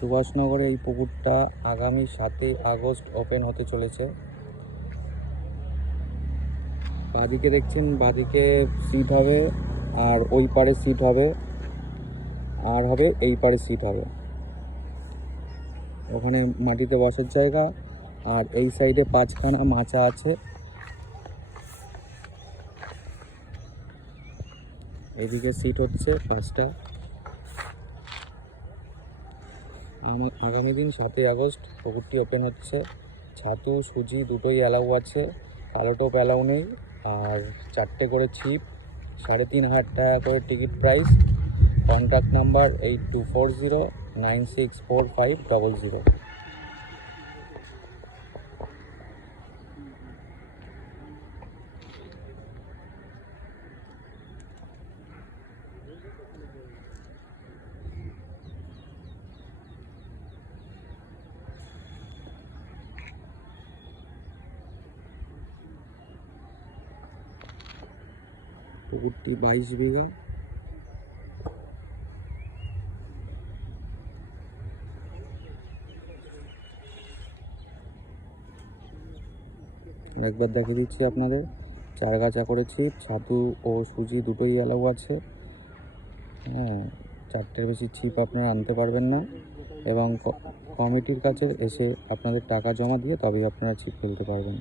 সুভাষনগরে এই পুকুরটা আগামী 7ই আগস্ট ওপেন হতে চলেছে। বাঁদিকে দেখছেন, বাঁদিকে সিট হবে, আর ওই পারে সিট হবে, আর হবে এই পারে সিট হবে। ওখানে মাটিতে বসার জায়গা, আর এই সাইডে 5খানা মাচা আছে। এদিকে সিট হচ্ছে 5টা। আগামী দিন 7ই আগস্ট পুকুরটি ওপেন হচ্ছে। ছাতু সুজি দুটোই অ্যালাউ আছে, কালো টোপ অ্যালাউ নেই। আর 4টে করে ছিপ, 3,500 টাকা করে টিকিট প্রাইস। Contact number 8240964500। পুকুরটি 22 বিঘা। একবার দেখে দিচ্ছি আপনাদের। 4 গাছা করে ছিপ, ছাতু ও সুজি দুটোই অ্যালাউ আছে। হ্যাঁ, 4টের বেশি ছিপ আপনারা আনতে পারবেন না, এবং কমিটির কাছে এসে আপনাদের টাকা জমা দিয়ে তবেই আপনারা ছিপ ফেলতে পারবেন।